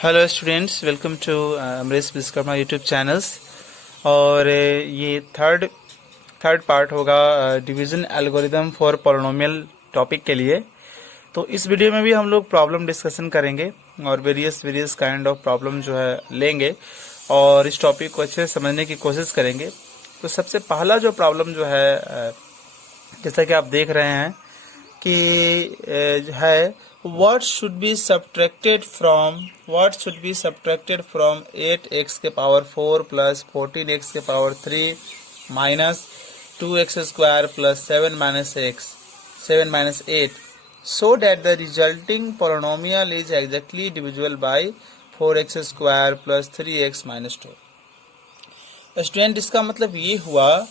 Hello students, welcome to Amrish Vishwakarma YouTube channels. और ये third part होगा division algorithm for polynomial topic के लिए। तो इस वीडियो में भी हम लोग प्रॉब्लम डिस्कशन करेंगे और वेरियस काइंड ऑफ प्रॉब्लम जो है लेंगे और इस टॉपिक को अच्छे से समझने की कोशिश करेंगे। तो सबसे पहला जो प्रॉब्लम जो है जैसा कि आप देख रहे हैं कि जो है what should be subtracted from 8x के पावर 4 प्लस 14x के power 3 minus 2x square plus 7 minus 8 so that the resulting polynomial is exactly divisible by 4x square plus 3x minus 2। Student, इसका मतलब ये हुआ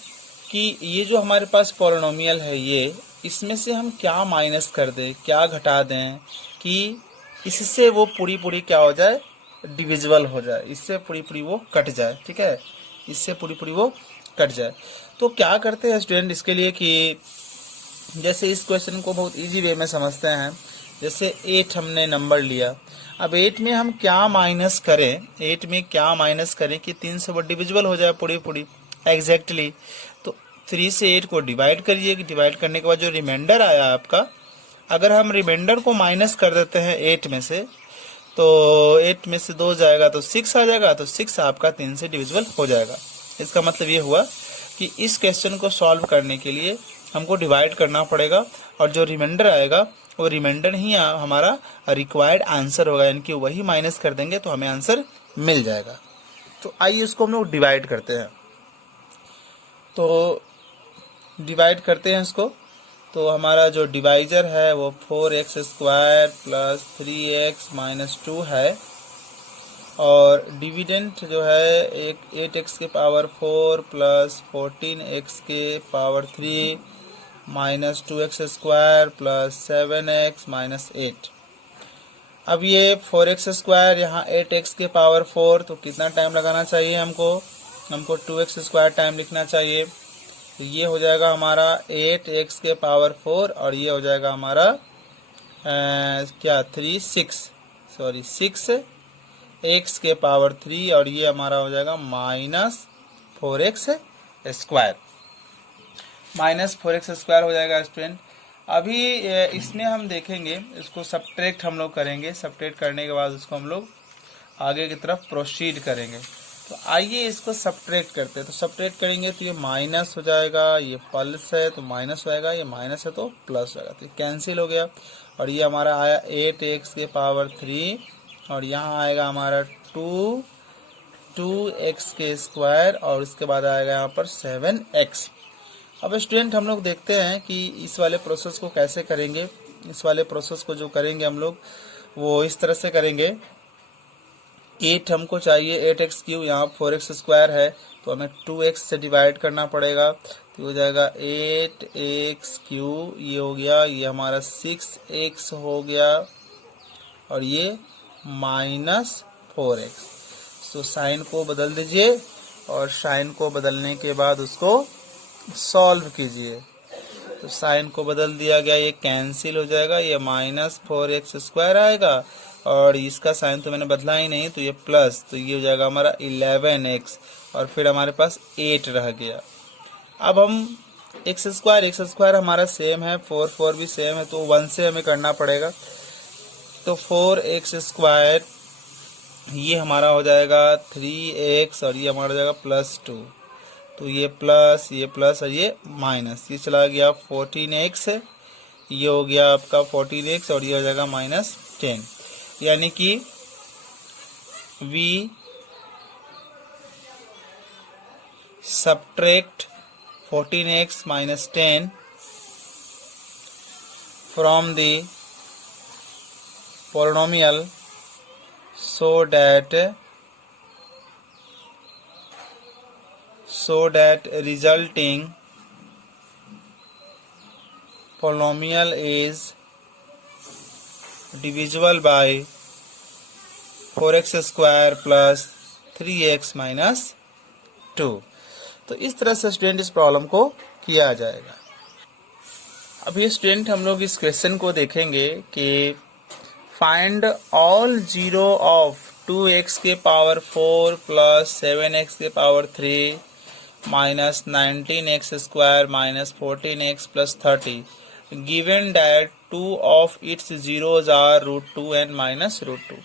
कि ये जो हमारे पास पॉलिनोमियल है ये इसमें से हम क्या माइनस कर दें, क्या घटा दें कि इससे वो पूरी क्या हो जाए, डिविजिबल हो जाए, इससे पूरी वो कट जाए। ठीक है, इससे पूरी वो कट जाए। तो क्या करते हैं स्टूडेंट इसके लिए कि जैसे इस क्वेश्चन को बहुत इजी वे में समझते हैं। जैसे 8 हमने नंबर लिया, अब 8 में हम क्या माइनस करें, 8 में क्या माइनस करें कि 3 से वो डिविजिबल हो जाए पूरी एग्जैक्टली। तो 3 से 8 को डिवाइड करिए, डिवाइड करने के बाद जो रिमाइंडर आया आपका, अगर हम रिमाइंडर को माइनस कर देते हैं 8 में से, तो 8 में से 2 जाएगा तो 6 आ जाएगा, तो 6 आपका 3 से डिविजिबल हो जाएगा। इसका मतलब ये हुआ कि इस क्वेश्चन को सॉल्व करने के लिए हमको डिवाइड करना पड़ेगा और जो रिमाइंडर आएगा वो रिमाइंडर ही हमारा रिक्वायर्ड आंसर होगा, यानी कि वही माइनस कर देंगे तो हमें आंसर मिल जाएगा। तो आइए उसको हम लोग डिवाइड करते हैं। तो डिवाइड करते हैं इसको। तो हमारा जो डिवाइजर है वो 4x square plus 3x minus 2 है और डिविडेंट जो है एक 8x के पावर 4 प्लस 14x के power 3 minus 2x square plus 7x minus 8। अब ये 4x स्क्वायर यहाँ 8x के पावर 4, तो कितना टाइम लगाना चाहिए हमको 2x स्क्वायर टाइम लिखना चाहिए। ये हो जाएगा हमारा 8x के पावर 4 और ये हो जाएगा हमारा 6 x के पावर 3 और ये हमारा हो जाएगा माइनस 4x स्क्वायर हो जाएगा स्टूडेंट। अभी इसमें हम देखेंगे, इसको सब्ट्रैक्ट हम लोग करेंगे। सब्ट्रैक्ट करने के बाद उसको हम लोग आगे की तरफ प्रोसीड करेंगे। तो आइए इसको सब्ट्रैक्ट करते हैं। तो सब्ट्रैक्ट करेंगे तो ये माइनस हो जाएगा, ये प्लस है तो माइनस होएगा, ये माइनस है तो प्लस होएगा, तो कैंसिल हो गया। और ये हमारा आया 8x के पावर 3 और यहाँ आएगा हमारा 2x के स्क्वायर और उसके बाद आएगा यहाँ पर 7x। अब स्टूडेंट हम लोग देखते हैं कि इस वाले प्रोसेस को कैसे करेंगे। इस वाले प्रोसेस को जो करेंगे हम लोग वो इस तरह से करेंगे। 8 हमको चाहिए, 8x क्यूब, यहाँ 4x स्क्वायर है तो हमें 2x से डिवाइड करना पड़ेगा। तो हो जाएगा 8x क्यूब, ये हो गया, ये हमारा 6x हो गया और ये माइनस 4x। तो साइन को बदल दीजिए और साइन को बदलने के बाद उसको सॉल्व कीजिए। तो साइन को बदल दिया गया, ये कैंसिल हो जाएगा, ये माइनस 4x स्क्वायर आएगा और इसका साइन तो मैंने बदला ही नहीं, तो ये प्लस, तो ये हो जाएगा हमारा 11x और फिर हमारे पास 8 रह गया। अब हम x स्क्वायर हमारा सेम है, 4 भी सेम है, तो 1 से हमें करना पड़ेगा। तो 4x स्क्वायर ये हमारा हो जाएगा 3x और ये हमारा हो जाएगा +2। तो ये प्लस और ये माइनस, ये चला गया 14x, ये हो गया आपका 14x और ये हो जाएगा -10। यानी कि we subtract 14x - 10 from the polynomial so that resulting polynomial is divisible by 4x square plus 3x minus 2। तो इस तरह से स्टूडेंट इस प्रॉब्लम को किया जाएगा। अब ये स्टूडेंट हम लोग इस क्वेश्चन को देखेंगे कि find all zero of 2x के पावर 4 प्लस 7x के power 3 minus 19x square minus 14x plus 30 given that 2 of its zeros are √2 and minus √2।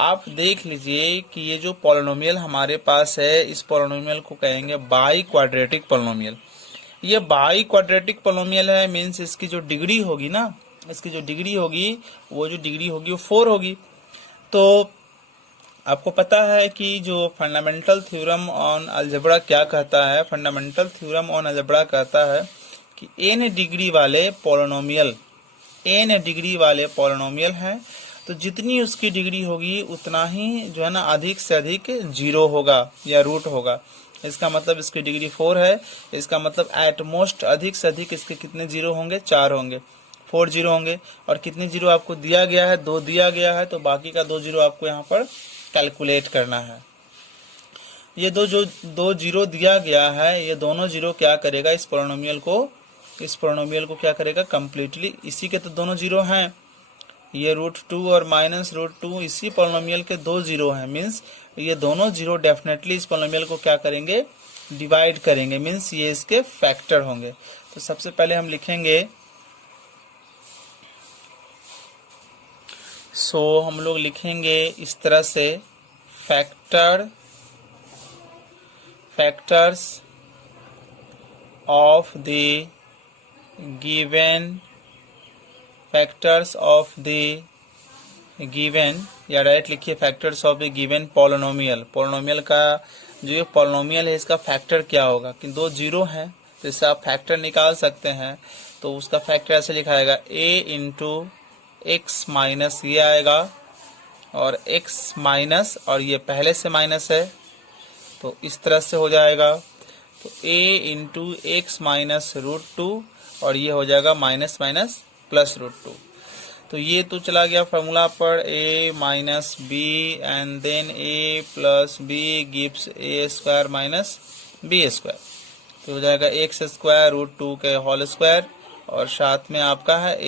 आप देख लीजिए कि ये जो पॉलिनोमियल हमारे पास है, इस पॉलिनोमियल को कहेंगे बाई क्वाड्रेटिक पॉलिनोमियल। ये बाई क्वाड्रेटिक पॉलिनोमियल है, मीन्स इसकी जो डिग्री होगी ना, इसकी जो डिग्री होगी वो 4 होगी। तो आपको पता है कि जो फंडामेंटल थ्योरम ऑन अलजेब्रा क्या कहता है, फंडामेंटल थ्योरम ऑन अलजेब्रा कहता है कि n डिग्री वाले पॉलिनोमियल है तो जितनी उसकी डिग्री होगी उतना ही जो है ना अधिक से अधिक जीरो होगा या रूट होगा। इसका मतलब इसकी डिग्री 4 है, इसका मतलब एट मोस्ट अधिक से अधिक इसके कितने जीरो होंगे, 4 होंगे, 4 जीरो होंगे। और कितने जीरो आपको दिया गया है, 2 दिया गया है, तो बाकी का 2 जीरो आपको यहाँ पर कैलकुलेट करना है। ये दो जीरो दिया गया है, ये दोनों जीरो क्या करेगा, इस पॉलिनोमियल को क्या करेगा कंप्लीटली, इसी के तो दोनों जीरो हैं, ये √2 और माइनस √2 इसी पॉलिनोमियल के 2 जीरो हैं, मीन्स ये दोनों जीरो डेफिनेटली इस पॉलिनोमियल को क्या करेंगे, डिवाइड करेंगे, मीन्स ये इसके फैक्टर होंगे। तो सबसे पहले हम लिखेंगे, हम लोग लिखेंगे इस तरह से, फैक्टर्स ऑफ द गिवन या डायरेक्ट लिखिए factors of the given polynomial का जो ये पॉलिनोमियल है इसका फैक्टर क्या होगा, कि 2 जीरो है तो इससे आप फैक्टर निकाल सकते हैं। तो उसका फैक्टर ऐसे लिखा जाएगा a इंटू एक्स माइनस ये आएगा, और x माइनस, और ये पहले से माइनस है तो इस तरह से हो जाएगा। तो a इंटू एक्स माइनस √2 और ये हो जाएगा माइनस माइनस प्लस √2। तो ये तो चला गया फॉर्मूला पर, a minus B and then a plus B gives a square minus b square. तो हो जाएगा x स्क्वायर √2 के होल स्क्वायर, और साथ में आपका है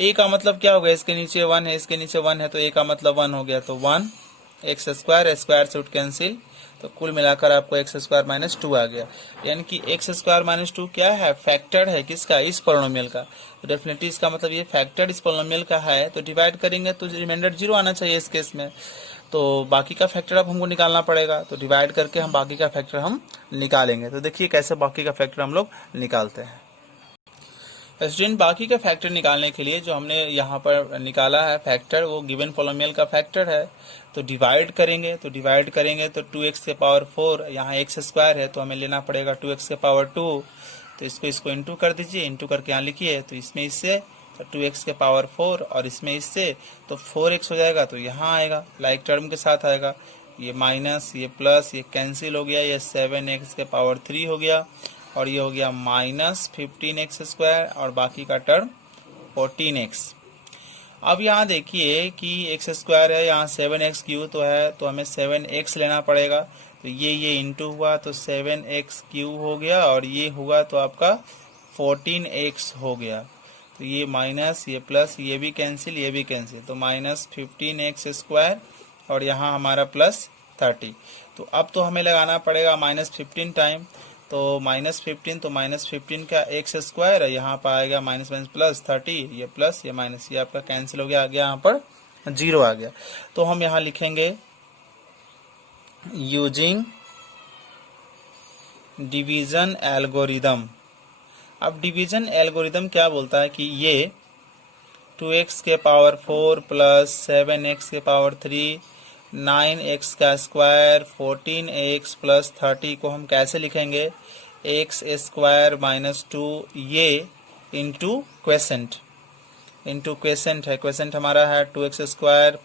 a का मतलब क्या हो गया, इसके नीचे 1 है, इसके नीचे 1 है, तो a का मतलब 1 हो गया, तो 1 x स्क्वायर से रूट कैंसिल, तो कुल मिलाकर आपको x स्क्वायर माइनस 2 आ गया। यानी कि x स्क्वायर माइनस 2 क्या है, फैक्टर है किसका, इस पॉलिनोमियल का। तो डेफिनेटली इसका मतलब ये फैक्टर इस पॉलिनोमियल का है, तो डिवाइड करेंगे तो रिमाइंडर 0 आना चाहिए इस केस में। तो बाकी का फैक्टर अब हमको निकालना पड़ेगा, तो डिवाइड करके हम बाकी का फैक्टर हम निकालेंगे। तो देखिए कैसे बाकी का फैक्टर हम लोग निकालते हैं। स्टूडेंट, बाकी का फैक्टर निकालने के लिए जो हमने यहाँ पर निकाला है फैक्टर, वो गिवन पॉलिनोमियल का फैक्टर है। तो डिवाइड करेंगे तो 2x के पावर 4, यहाँ x स्क्वायर है तो हमें लेना पड़ेगा 2x के पावर 2, तो इसको इंटू कर दीजिए, इंटू करके यहाँ लिखिए, तो इसमें इससे तो 2x के पावर 4 और इसमें इससे तो 4x हो जाएगा, तो यहाँ आएगा लाइक टर्म के साथ आएगा, ये माइनस ये प्लस ये कैंसिल हो गया, ये 7x के पावर 3 हो गया, और ये हो गया माइनस 15x स्क्वायर और बाकी का टर्म 14x। अब यहाँ देखिए कि x स्क्वायर है, यहाँ 7x क्यू तो है, तो हमें 7x लेना पड़ेगा, तो ये इंटू हुआ तो 7x क्यू हो गया, और ये हुआ तो आपका 14x हो गया, तो ये माइनस ये प्लस ये भी कैंसिल, तो माइनस 15x स्क्वायर और यहाँ हमारा प्लस 30। तो अब तो हमें लगाना पड़ेगा माइनस 15 टाइम, तो माइनस 15, तो माइनस 15 का x स्क्वायर है, यहाँ पर आएगा माइनस माइनस प्लस 30, ये प्लस ये माइनस, ये आपका कैंसिल हो गया, आ गया यहाँ पर 0 आ गया। तो हम यहाँ लिखेंगे यूजिंग डिवीजन एल्गोरिदम। अब डिवीजन एल्गोरिदम क्या बोलता है कि ये 2x के पावर 4 प्लस 7x के पावर 3 9x का स्क्वायर 14x प्लस 30 को हम कैसे लिखेंगे, x स्क्वायर माइनस 2 ये इंटू क्वेसेंट है, क्वेसेंट हमारा है 2x square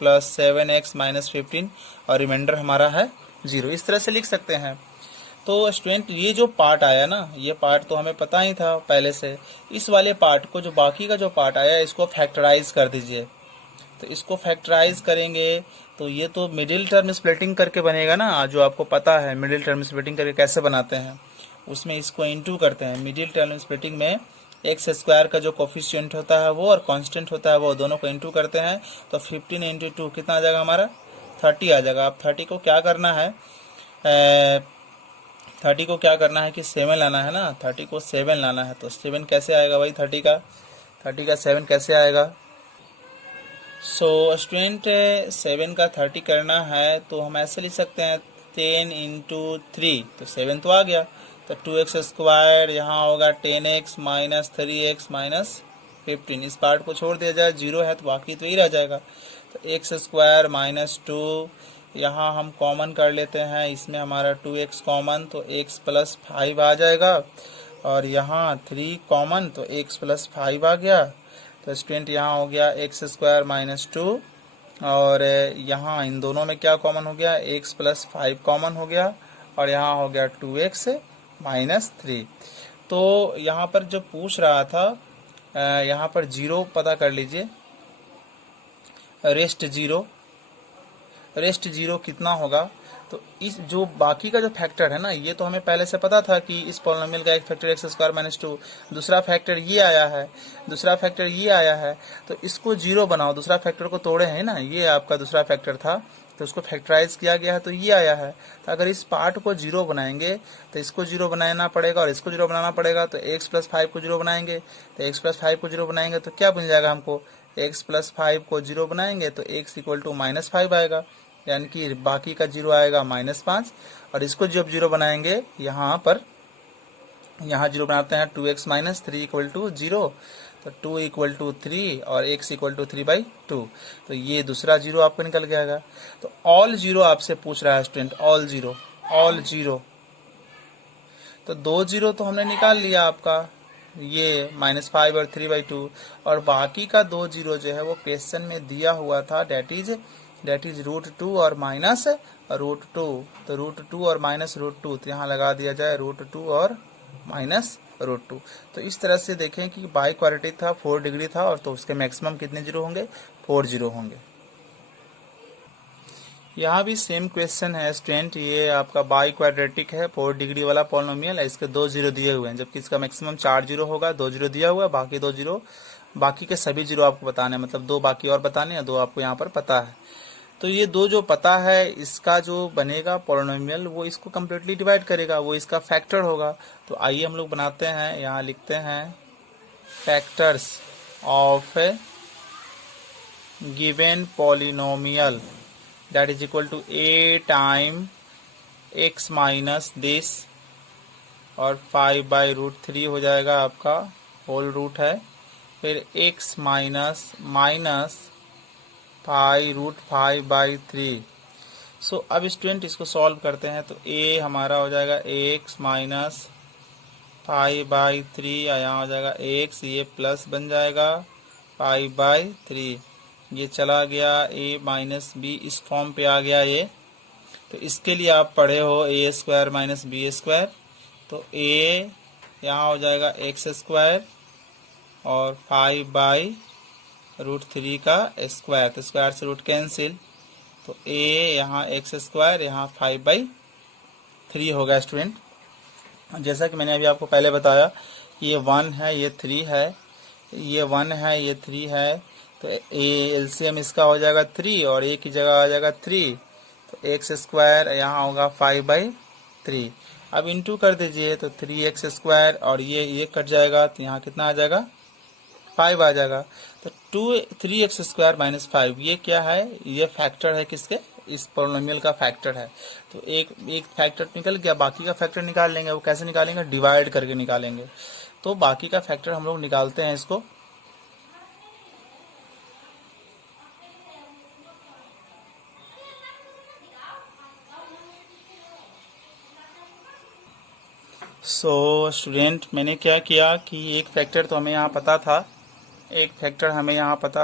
plus 7x minus 15 और रिमाइंडर हमारा है 0। इस तरह से लिख सकते हैं। तो स्टूडेंट, ये जो पार्ट आया ना, ये पार्ट तो हमें पता ही था पहले से, इस वाले पार्ट को, जो बाकी का जो पार्ट आया इसको फैक्टराइज कर दीजिए। तो इसको फैक्टराइज करेंगे तो ये तो मिडिल टर्म स्प्लिटिंग करके बनेगा ना, जो आपको पता है मिडिल टर्म स्प्लिटिंग करके कैसे बनाते हैं, उसमें इसको इंटू करते हैं। मिडिल टर्म स्प्लिटिंग में एक्स स्क्वायर का जो कोफिशिएंट होता है वो और कांस्टेंट होता है वो दोनों को इंटू करते हैं, तो 15 इंटू 2 कितना आ जाएगा हमारा 30 आ जाएगा। अब 30 को क्या करना है, 30 को क्या करना है कि 7 लाना है ना, 30 को 7 लाना है। तो 7 कैसे आएगा भाई, 30 का 7 कैसे आएगा। सो स्टूडेंट 7 का 30 करना है तो हम ऐसे लिख सकते हैं 10 इंटू 3, तो 7 तो आ गया। तो 2x स्क्वायर यहाँ होगा 10x माइनस 3x माइनस 15। इस पार्ट को छोड़ दिया जाए, 0 है तो बाकी तो ही रह जाएगा। तो x स्क्वायर माइनस 2 यहाँ हम कॉमन कर लेते हैं, इसमें हमारा 2x कॉमन तो x प्लस 5 आ जाएगा, और यहाँ 3 कॉमन तो x प्लस 5 आ गया। तो स्टूडेंट यहाँ हो गया एक्स स्क्वायर माइनस 2, और यहाँ इन दोनों में क्या कॉमन हो गया, x प्लस 5 कॉमन हो गया, और यहाँ हो गया 2x माइनस 3। तो यहाँ पर जो पूछ रहा था, यहाँ पर 0 पता कर लीजिए, रेस्ट 0 कितना होगा। तो इस जो बाकी का जो फैक्टर है ना, ये तो हमें पहले से पता था कि इस पॉलिनोमियल का एक फैक्टर एक्स स्क्वायर माइनस 2, दूसरा फैक्टर ये आया है, तो इसको 0 बनाओ, दूसरा फैक्टर को तोड़े हैं ना, ये आपका दूसरा फैक्टर था तो उसको फैक्टराइज किया गया है तो ये आया है। तो अगर इस पार्ट को 0 बनाएंगे तो इसको 0 बनाना पड़ेगा और इसको 0 बनाना पड़ेगा। तो x प्लस 5 को 0 बनाएंगे, तो x प्लस 5 को 0 बनाएंगे तो क्या बन जाएगा हमको, x प्लस 5 को 0 बनाएंगे तो x इक्वल टू माइनस 5 आएगा, यानी कि बाकी का 0 आएगा माइनस 5। और इसको जब 0 बनाएंगे यहाँ 0 बनाते हैं 2x माइनस 3 इक्वल टू 0, तो 2 इक्वल टू 3 और x इक्वल टू 3/2। तो ये दूसरा 0 आपको निकल जाएगा। तो ऑल 0 आपसे पूछ रहा है स्टूडेंट, ऑल जीरो। तो 2 0 तो हमने निकाल लिया आपका, ये -5 और 3/2, और बाकी का 2 0 जो है वो क्वेश्चन में दिया हुआ था, डेट इज √2 और माइनस √2। तो √2 और माइनस √2, तो यहाँ लगा दिया जाए √2 और माइनस √2। तो इस तरह से देखें कि बाई क्वाड्रेटिक था, 4 डिग्री था, और तो उसके मैक्सिमम कितने 0 होंगे, 4 0 होंगे। यहाँ भी सेम क्वेश्चन है स्टूडेंट, ये आपका बाई क्वाड्रेटिक है, 4 डिग्री वाला पॉलिनोमियल है, इसके 2 0 दिए हुए हैं, जबकि इसका मैक्सिमम 4 0 होगा। 2 0 दिया हुआ है, बाकी 2 0, बाकी के सभी 0 आपको बताने हैं, मतलब 2 बाकी और बताने हैं, 2 आपको यहाँ पर पता है। तो ये 2 जो पता है, इसका जो बनेगा पॉलिनोमियल वो इसको कम्प्लीटली डिवाइड करेगा, वो इसका फैक्टर होगा। तो आइए हम लोग बनाते हैं, यहाँ लिखते हैं factors of given polynomial that is equal to a time x minus this, और 5/√3 हो जाएगा आपका, होल रूट है, फिर x माइनस 5√5/3। सो अब स्टूडेंट इसको सॉल्व करते हैं, तो a हमारा हो जाएगा x माइनस 5/3, यहाँ हो जाएगा x, ये प्लस बन जाएगा 5/3, ये चला गया, a माइनस b इस फॉर्म पे आ गया ये। तो इसके लिए आप पढ़े हो a square minus b square, तो a यहाँ हो जाएगा x स्क्वायर और 5/√3 का स्क्वायर, तो स्क्वायर से रूट कैंसिल, तो a यहाँ x स्क्वायर, यहाँ 5/3 होगा स्टूडेंट। जैसा कि मैंने अभी आपको पहले बताया, ये 1 है, ये 3 है, ये 1 है, ये 3 है, तो एलसीएम इसका हो जाएगा 3 और a की जगह आ जाएगा 3, तो x स्क्वायर यहाँ होगा 5/3। अब इंटू कर दीजिए, तो 3x स्क्वायर और ये कट जाएगा, तो यहाँ कितना आ जाएगा, 5 आ जाएगा। तो 3x स्क्वायर माइनस 5, ये क्या है, ये फैक्टर है किसके, इस पॉलिनोमियल का फैक्टर है। तो एक फैक्टर निकल गया, बाकी का फैक्टर निकाल लेंगे। वो कैसे निकालेंगे, डिवाइड करके निकालेंगे। तो बाकी का फैक्टर हम लोग निकालते हैं इसको। सो स्टूडेंट मैंने क्या किया कि एक फैक्टर तो हमें यहाँ पता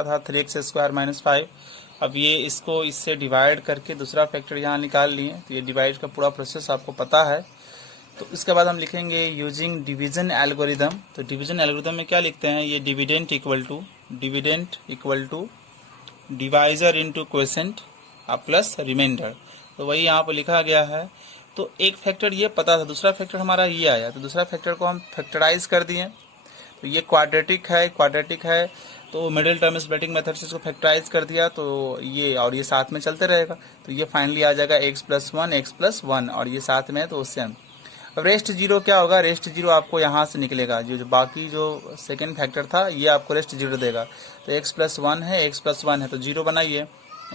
था, 3x स्क्वायर माइनस 5। अब ये इसको इससे डिवाइड करके दूसरा फैक्टर यहाँ निकाल लिए, तो ये डिवाइड का पूरा प्रोसेस आपको पता है। तो इसके बाद हम लिखेंगे यूजिंग डिवीजन एल्गोरिदम। तो डिवीजन एल्गोरिदम में क्या लिखते हैं, ये dividend equal to divisor into quotient plus remainder. तो वही यहाँ पर लिखा गया है। तो एक फैक्टर ये पता था, दूसरा फैक्टर हमारा ये आया, तो दूसरा फैक्टर को हम फैक्टराइज कर दिए। तो ये क्वाड्रेटिक है, तो मिडिल टर्म स्प्लिटिंग मेथड से इसको फैक्टराइज कर दिया, तो ये और ये साथ में चलते रहेगा, तो ये फाइनली आ जाएगा x+1 और ये साथ में है तो उससे अब रेस्ट जीरो क्या होगा, रेस्ट जीरो आपको यहाँ से निकलेगा, जो बाकी जो सेकेंड फैक्टर था ये आपको रेस्ट जीरो देगा। तो x+1 है तो जीरो बनाइए,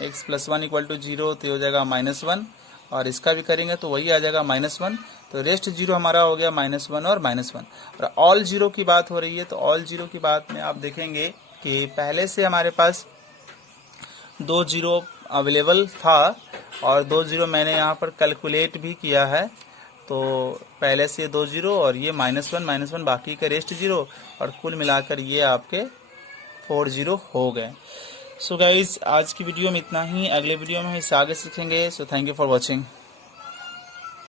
x+1 इक्वल टू जीरो, तो हो जाएगा -1 और इसका भी करेंगे तो वही आ जाएगा -1। तो रेस्ट जीरो हमारा हो गया -1 और -1। और ऑल जीरो की बात हो रही है, तो ऑल जीरो की बात में आप देखेंगे कि पहले से हमारे पास 2 जीरो अवेलेबल था और 2 जीरो मैंने यहाँ पर कैलकुलेट भी किया है। तो पहले से 2 जीरो और ये -1 बाकी का रेस्ट जीरो और कुल मिलाकर ये आपके 4 जीरो हो गए। सो गाइज आज की वीडियो में इतना ही, अगले वीडियो में हम इससे आगे सीखेंगे। So thank you for watching.